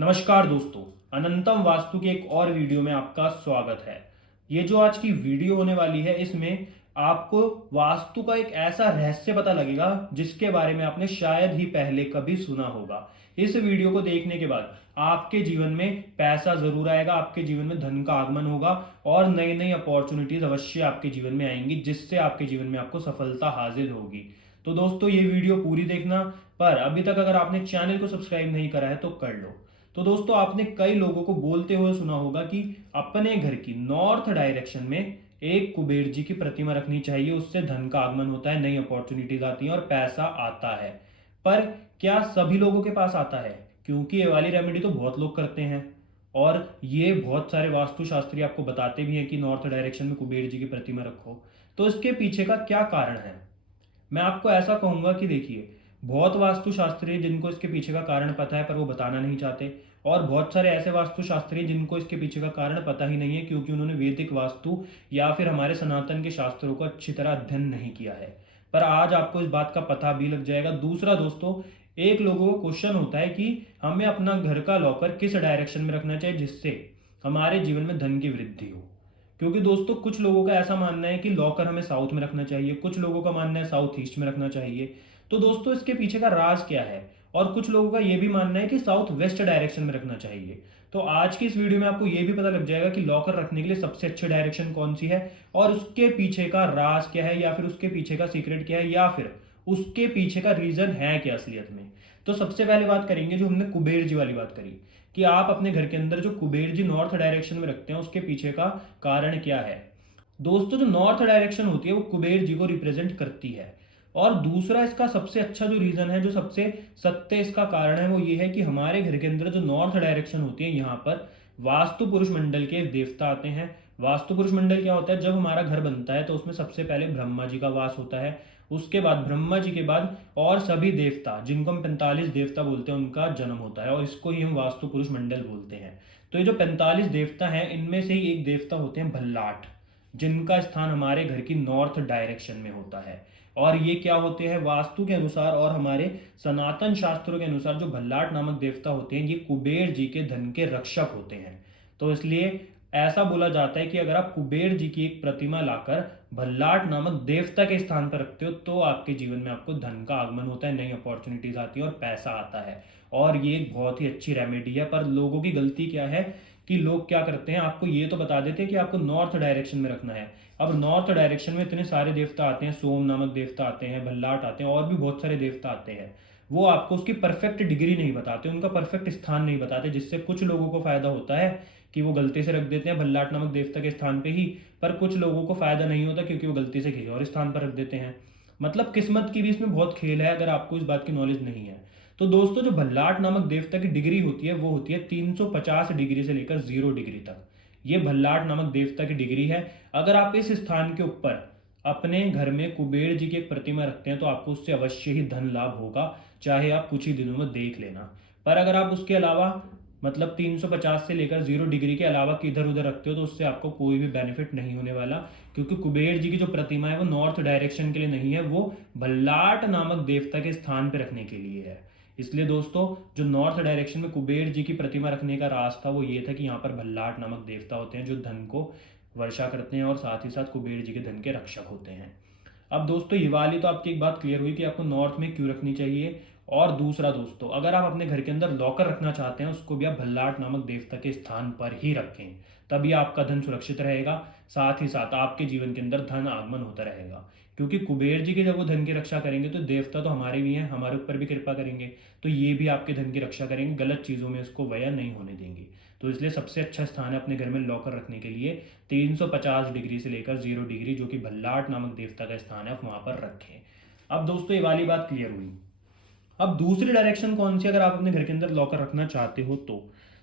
नमस्कार दोस्तों, अनंतम वास्तु के एक और वीडियो में आपका स्वागत है। ये जो आज की वीडियो होने वाली है, इसमें आपको वास्तु का एक ऐसा रहस्य पता लगेगा जिसके बारे में आपने शायद ही पहले कभी सुना होगा। इस वीडियो को देखने के बाद आपके जीवन में पैसा जरूर आएगा, आपके जीवन में धन का आगमन होगा और नई नई अपॉर्चुनिटीज अवश्य आपके जीवन में आएंगी, जिससे आपके जीवन में आपको सफलता हासिल होगी। तो दोस्तों, ये वीडियो पूरी देखना, पर अभी तक अगर आपने चैनल को सब्सक्राइब नहीं करा है तो कर लो। तो दोस्तों, आपने कई लोगों को बोलते हुए सुना होगा कि अपने घर की नॉर्थ डायरेक्शन में एक कुबेर जी की प्रतिमा रखनी चाहिए, उससे धन का आगमन होता है, नई अपॉर्चुनिटीज आती हैं और पैसा आता है। पर क्या सभी लोगों के पास आता है? क्योंकि ये वाली रेमेडी तो बहुत लोग करते हैं और ये बहुत सारे वास्तुशास्त्री आपको बताते भी हैं कि नॉर्थ डायरेक्शन में कुबेर जी की प्रतिमा रखो। तो इसके पीछे का क्या कारण है? मैं आपको ऐसा कहूंगा कि देखिए, बहुत वास्तुशास्त्री जिनको इसके पीछे का कारण पता है पर वो बताना नहीं चाहते, और बहुत सारे ऐसे वास्तुशास्त्री जिनको इसके पीछे का कारण पता ही नहीं है क्योंकि उन्होंने वैदिक वास्तु या फिर हमारे सनातन के शास्त्रों को अच्छी तरह अध्ययन नहीं किया है। पर आज आपको इस बात का पता भी लग जाएगा। दूसरा दोस्तों, एक लोगों को क्वेश्चन होता है कि हमें अपना घर का लॉकर किस डायरेक्शन में रखना चाहिए जिससे हमारे जीवन में धन की वृद्धि हो। क्योंकि दोस्तों, कुछ लोगों का ऐसा मानना है कि लॉकर हमें साउथ में रखना चाहिए, कुछ लोगों का मानना है साउथ ईस्ट में रखना चाहिए। तो दोस्तों, इसके पीछे का राज क्या है? और कुछ लोगों का यह भी मानना है कि साउथ वेस्ट डायरेक्शन में रखना चाहिए। तो आज की इस वीडियो में आपको यह भी पता लग जाएगा कि लॉकर रखने के लिए सबसे अच्छी डायरेक्शन कौन सी है और उसके पीछे का राज क्या है, या फिर उसके पीछे का सीक्रेट क्या है, या फिर उसके पीछे का रीजन है क्या असलियत में। तो सबसे पहले बात करेंगे जो हमने कुबेर जी वाली बात करी, कि आप अपने घर के अंदर जो कुबेर जी नॉर्थ डायरेक्शन में रखते हैं उसके पीछे का कारण क्या है। दोस्तों, जो नॉर्थ डायरेक्शन होती है वो कुबेर जी को रिप्रेजेंट करती है। और दूसरा इसका सबसे अच्छा जो रीजन है, जो सबसे सत्य इसका कारण है, वो ये है कि हमारे घर के अंदर जो नॉर्थ डायरेक्शन होती है, यहाँ पर वास्तु पुरुष मंडल के देवता आते हैं। वास्तु पुरुष मंडल क्या होता है? जब हमारा घर बनता है तो उसमें सबसे पहले ब्रह्मा जी का वास होता है, उसके बाद ब्रह्मा जी के बाद और सभी देवता, जिनको हम 45 देवता बोलते हैं, उनका जन्म होता है और इसको ही हम वास्तु पुरुष मंडल बोलते हैं। तो ये जो 45 देवता हैं, इनमें से ही एक देवता होते हैं भल्लाट, जिनका स्थान हमारे घर की नॉर्थ डायरेक्शन में होता है। और ये क्या होते हैं? वास्तु के अनुसार और हमारे सनातन शास्त्रों के अनुसार जो भल्लाट नामक देवता होते हैं, ये कुबेर जी के धन के रक्षक होते हैं। तो इसलिए ऐसा बोला जाता है कि अगर आप कुबेर जी की एक प्रतिमा लाकर भल्लाट नामक देवता के स्थान पर रखते हो तो आपके जीवन में आपको धन का आगमन होता है, नई अपॉर्चुनिटीज आती है और पैसा आता है। और ये एक बहुत ही अच्छी रेमेडी है। पर लोगों की गलती क्या है कि लोग क्या करते हैं, आपको ये तो बता देते हैं कि आपको नॉर्थ डायरेक्शन में रखना है। अब नॉर्थ डायरेक्शन में इतने सारे देवता आते हैं, सोम नामक देवता आते हैं, भल्लाट आते हैं और भी बहुत सारे देवता आते हैं। वो आपको उसकी परफेक्ट डिग्री नहीं बताते, उनका परफेक्ट स्थान नहीं बताते, जिससे कुछ लोगों को फायदा होता है कि वो गलती से रख देते हैं भल्लाट नामक देवता के स्थान पे ही। पर कुछ लोगों को फायदा नहीं होता क्योंकि वो गलती से किसी और स्थान पर रख देते हैं। मतलब किस्मत की भी इसमें बहुत खेल है, अगर आपको इस बात की नॉलेज नहीं है। तो दोस्तों, जो भल्लाट नामक देवता की डिग्री होती है वो होती है 350 डिग्री से लेकर 0 डिग्री तक। ये भल्लाट नामक देवता की डिग्री है। अगर आप इस स्थान के ऊपर अपने घर में कुबेर जी की एक प्रतिमा रखते हैं तो आपको उससे अवश्य ही धन लाभ होगा, चाहे आप कुछ ही दिनों में देख लेना। पर अगर आप उसके अलावा मतलब 350 से लेकर 0 डिग्री के अलावा किधर उधर रखते हो तो उससे आपको कोई भी बेनिफिट नहीं होने वाला, क्योंकि कुबेर जी की जो प्रतिमा है वो नॉर्थ डायरेक्शन के लिए नहीं है, वो भल्लाट नामक देवता के स्थान पर रखने के लिए है। इसलिए दोस्तों, जो नॉर्थ डायरेक्शन में कुबेर जी की प्रतिमा रखने का राज था वो ये था कि यहाँ पर भल्लाट नामक देवता होते हैं जो धन को वर्षा करते हैं और साथ ही साथ कुबेर जी के धन के रक्षक होते हैं। अब दोस्तों, ये वाली तो आपकी एक बात क्लियर हुई कि आपको नॉर्थ में क्यों रखनी चाहिए। और दूसरा दोस्तों, अगर आप अपने घर के अंदर लॉकर रखना चाहते हैं, उसको भी आप भल्लाट नामक देवता के स्थान पर ही रखें, तभी आपका धन सुरक्षित रहेगा, साथ ही साथ आपके जीवन के अंदर धन आगमन होता रहेगा। क्योंकि कुबेर जी की जब वो धन की रक्षा करेंगे तो देवता तो हमारे भी हैं, हमारे ऊपर भी कृपा करेंगे, तो ये भी आपके धन की रक्षा करेंगे, गलत चीज़ों में इसको व्यय नहीं होने देंगे। तो इसलिए सबसे अच्छा स्थान है अपने घर में लॉकर रखने के लिए 350 डिग्री से लेकर 0 डिग्री, जो कि भल्लाट नामक देवता का स्थान है, आप वहाँ पर रखें। अब दोस्तों, ये वाली बात क्लियर हुई। अब दूसरी डायरेक्शन कौन सी, अगर आप अपने घर के अंदर लॉकर रखना चाहते हो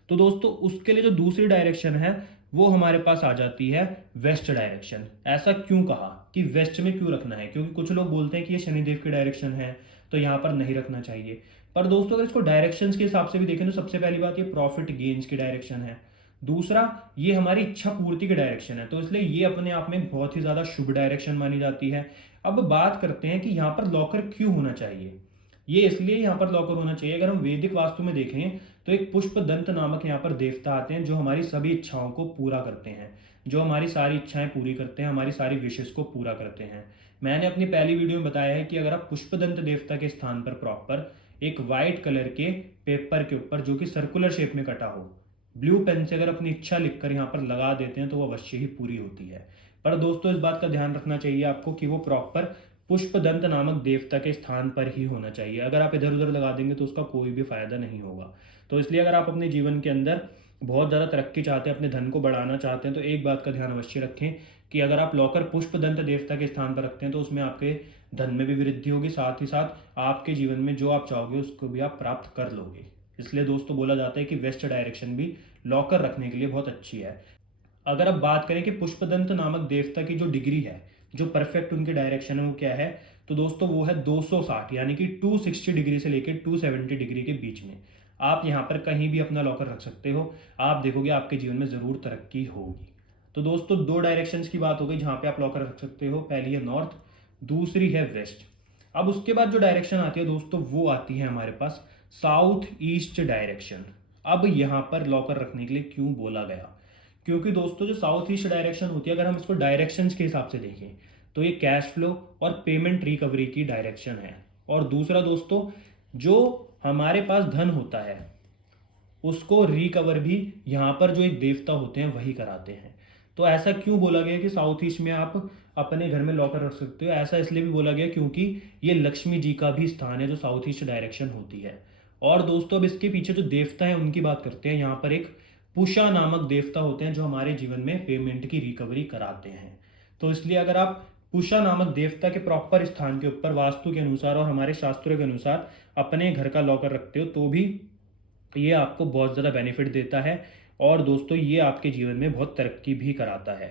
तो दोस्तों, उसके लिए जो दूसरी डायरेक्शन है वो हमारे पास आ जाती है वेस्ट डायरेक्शन। ऐसा क्यों कहा कि वेस्ट में क्यों रखना है? क्योंकि कुछ लोग बोलते हैं कि ये शनिदेव की डायरेक्शन है तो यहाँ पर नहीं रखना चाहिए। पर दोस्तों, अगर इसको डायरेक्शंस के हिसाब से भी देखें तो सबसे पहली बात, ये प्रॉफिट गेन्स की डायरेक्शन है। दूसरा, ये हमारी इच्छा पूर्ति की डायरेक्शन है, तो इसलिए ये अपने आप में बहुत ही ज़्यादा शुभ डायरेक्शन मानी जाती है। अब बात करते हैं कि यहाँ पर लॉकर क्यों होना चाहिए। ये इसलिए यहाँ पर लॉकर होना चाहिए। अगर हम वैदिक वास्तु में देखें तो एक पुष्प दंत नामक यहाँ पर देवता आते हैं जो हमारी सभी इच्छाओं को पूरा करते हैं, जो हमारी सारी इच्छाएं पूरी करते हैं, हमारी सारी विशेष को पूरा करते हैं। मैंने अपनी पहली वीडियो में बताया है कि अगर आप पुष्पदंत देवता के स्थान पर प्रॉपर एक वाइट कलर के पेपर के ऊपर जो कि सर्कुलर शेप में कटा हो, ब्लू पेन से अगर अपनी इच्छा लिखकर यहाँ पर लगा देते हैं तो वो अवश्य ही पूरी होती है। पर दोस्तों इस बात का ध्यान रखना चाहिए आपको कि वो प्रॉपर पुष्पदंत नामक देवता के स्थान पर ही होना चाहिए। अगर आप इधर उधर लगा देंगे तो उसका कोई भी फायदा नहीं होगा। तो इसलिए अगर आप अपने जीवन के अंदर बहुत ज़्यादा तरक्की चाहते हैं, अपने धन को बढ़ाना चाहते हैं, तो एक बात का ध्यान अवश्य रखें कि अगर आप लॉकर पुष्पदंत देवता के स्थान पर रखते हैं तो उसमें आपके धन में भी वृद्धि होगी, साथ ही साथ आपके जीवन में जो आप चाहोगे उसको भी आप प्राप्त कर लोगे। इसलिए दोस्तों बोला जाता है कि वेस्ट डायरेक्शन भी लॉकर रखने के लिए बहुत अच्छी है। अगर आप बात करें कि पुष्पदंत नामक देवता की जो डिग्री है, जो परफेक्ट उनकी डायरेक्शन है वो क्या है, तो दोस्तों वो है 260 यानी कि 260 डिग्री से लेकर 270 डिग्री के बीच में। आप यहाँ पर कहीं भी अपना लॉकर रख सकते हो, आप देखोगे आपके जीवन में ज़रूर तरक्की होगी। तो दोस्तों दो डायरेक्शंस की बात हो गई जहाँ पे आप लॉकर रख सकते हो, पहली है नॉर्थ, दूसरी है वेस्ट। अब उसके बाद जो डायरेक्शन आती है दोस्तों वो आती है हमारे पास साउथ ईस्ट डायरेक्शन। अब यहाँ पर लॉकर रखने के लिए क्यों बोला गया, क्योंकि दोस्तों जो साउथ ईस्ट डायरेक्शन होती है अगर हम इसको डायरेक्शंस के हिसाब से देखें तो ये कैश फ्लो और पेमेंट रिकवरी की डायरेक्शन है। और दूसरा दोस्तों जो हमारे पास धन होता है उसको रिकवर भी यहाँ पर जो एक देवता होते हैं वही कराते हैं। तो ऐसा क्यों बोला गया कि साउथ ईस्ट में आप अपने घर में लॉकर रख सकते हो, ऐसा इसलिए भी बोला गया क्योंकि ये लक्ष्मी जी का भी स्थान है जो साउथ ईस्ट डायरेक्शन होती है। और दोस्तों अब इसके पीछे जो देवता है उनकी बात करते हैं। यहाँ पर एक पुषा नामक देवता होते हैं जो हमारे जीवन में पेमेंट की रिकवरी कराते हैं। तो इसलिए अगर आप पुषा नामक देवता के प्रॉपर स्थान के ऊपर वास्तु के अनुसार और हमारे शास्त्रों के अनुसार अपने घर का लॉकर रखते हो तो भी ये आपको बहुत ज़्यादा बेनिफिट देता है और दोस्तों ये आपके जीवन में बहुत तरक्की भी कराता है।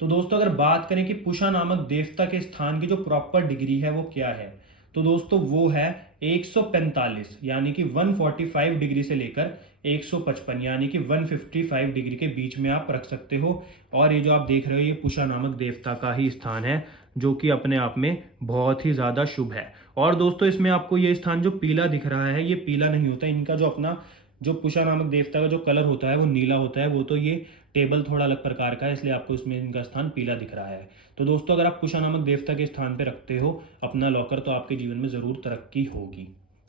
तो दोस्तों अगर बात करें कि पुषा नामक देवता के स्थान की जो प्रॉपर डिग्री है वो क्या है, तो दोस्तों वो है 145 यानी कि 145 डिग्री से लेकर 155 यानी कि 155 डिग्री के बीच में आप रख सकते हो। और ये जो आप देख रहे हो ये पुषा नामक देवता का ही स्थान है जो कि अपने आप में बहुत ही ज़्यादा शुभ है। और दोस्तों इसमें आपको ये स्थान जो पीला दिख रहा है ये पीला नहीं होता, इनका जो अपना जो पुषा नामक देवता का जो कलर होता है वो नीला होता है। वो तो ये टेबल थोड़ा अलग प्रकार का है इसलिए आपको इसमें इनका स्थान पीला दिख रहा है। तो दोस्तों अगर आप पुषा नामक देवता के स्थान पे रखते हो अपना लॉकर तो आपके जीवन में ज़रूर तरक्की होगी।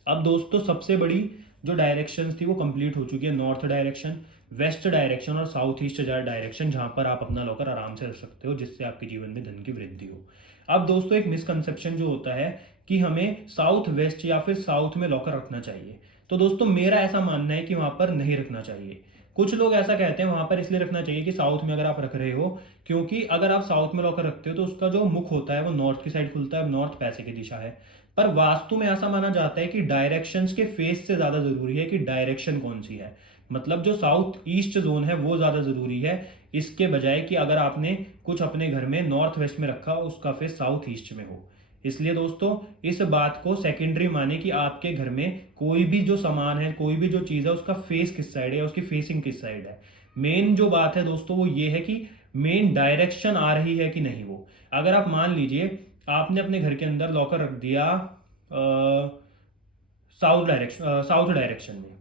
अब दोस्तों सबसे बड़ी जो डायरेक्शन थी वो कंप्लीट हो चुकी है, नॉर्थ डायरेक्शन, वेस्ट डायरेक्शन और साउथ ईस्ट डायरेक्शन, जहाँ पर आप अपना लॉकर आराम से रख सकते हो जिससे आपके जीवन में धन की वृद्धि हो। अब दोस्तों एक मिसकंसेप्शन जो होता है कि हमें साउथ वेस्ट या फिर साउथ में लॉकर रखना चाहिए, तो दोस्तों मेरा ऐसा मानना है कि वहाँ पर नहीं रखना चाहिए। कुछ लोग ऐसा कहते हैं वहाँ पर इसलिए रखना चाहिए कि साउथ में अगर आप रख रहे हो, क्योंकि अगर आप साउथ में लॉकर रखते हो तो उसका जो मुख होता है वो नॉर्थ की साइड खुलता है, नॉर्थ पैसे की दिशा है। पर वास्तु में ऐसा माना जाता है कि डायरेक्शंस के फेस से ज़्यादा ज़रूरी है कि डायरेक्शन कौन सी है, मतलब जो साउथ ईस्ट जोन है वो ज़्यादा ज़रूरी है इसके बजाय कि अगर आपने कुछ अपने घर में नॉर्थ वेस्ट में रखा उसका फेस साउथ ईस्ट में हो। इसलिए दोस्तों इस बात को सेकेंडरी माने कि आपके घर में कोई भी जो सामान है, कोई भी जो चीज़ है उसका फेस किस साइड है, उसकी फेसिंग किस साइड है। मेन जो बात है दोस्तों वो ये है कि मेन डायरेक्शन आ रही है कि नहीं। वो अगर आप मान लीजिए आपने अपने घर के अंदर लॉकर रख दिया साउथ डायरेक्शन में,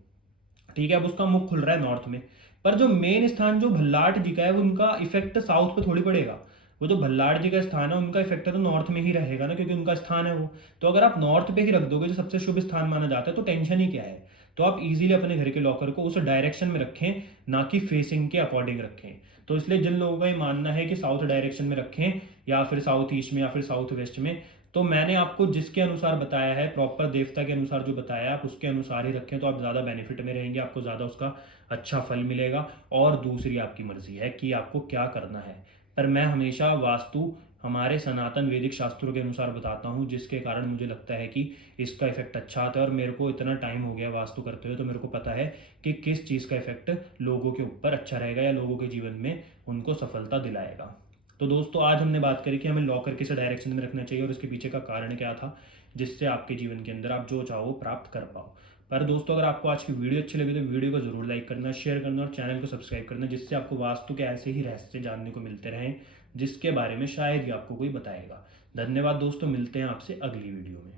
ठीक है, अब उसका मुख खुल रहा है नॉर्थ में, पर जो मेन स्थान जो भल्लाट जी का है वो उनका इफेक्ट साउथ पे थोड़ी पड़ेगा। वो जो भल्लाट जी का स्थान है उनका इफेक्ट तो नॉर्थ में ही रहेगा ना, क्योंकि उनका स्थान है वो। तो अगर आप नॉर्थ पे ही रख दोगे जो सबसे शुभ स्थान माना जाता है तो टेंशन ही क्या है। तो आप इजीली अपने घर के लॉकर को उस डायरेक्शन में रखें, ना कि फेसिंग के अकॉर्डिंग रखें। तो इसलिए जिन लोगों का ये मानना है कि साउथ डायरेक्शन में रखें या फिर साउथ ईस्ट में या फिर साउथ वेस्ट में, तो मैंने आपको जिसके अनुसार बताया है, प्रॉपर देवता के अनुसार जो बताया है आप उसके अनुसार ही रखें तो आप ज़्यादा बेनिफिट में रहेंगे, आपको ज़्यादा उसका अच्छा फल मिलेगा। और दूसरी आपकी मर्जी है कि आपको क्या करना है, पर मैं हमेशा वास्तु हमारे सनातन वैदिक शास्त्रों के अनुसार बताता हूँ, जिसके कारण मुझे लगता है कि इसका इफेक्ट अच्छा आता है। और मेरे को इतना टाइम हो गया वास्तु करते हुए तो मेरे को पता है कि किस चीज़ का इफेक्ट लोगों के ऊपर अच्छा रहेगा या लोगों के जीवन में उनको सफलता दिलाएगा। तो दोस्तों आज हमने बात करी कि हमें लॉकर किस डायरेक्शन में रखना चाहिए और उसके पीछे का कारण क्या था, जिससे आपके जीवन के अंदर आप जो चाहो प्राप्त कर पाओ। पर दोस्तों अगर आपको आज की वीडियो अच्छी लगी तो वीडियो को जरूर लाइक करना, शेयर करना और चैनल को सब्सक्राइब करना, जिससे आपको वास्तु के ऐसे ही रहस्य जानने को मिलते रहें जिसके बारे में शायद ही आपको कोई बताएगा। धन्यवाद दोस्तों, मिलते हैं आपसे अगली वीडियो में।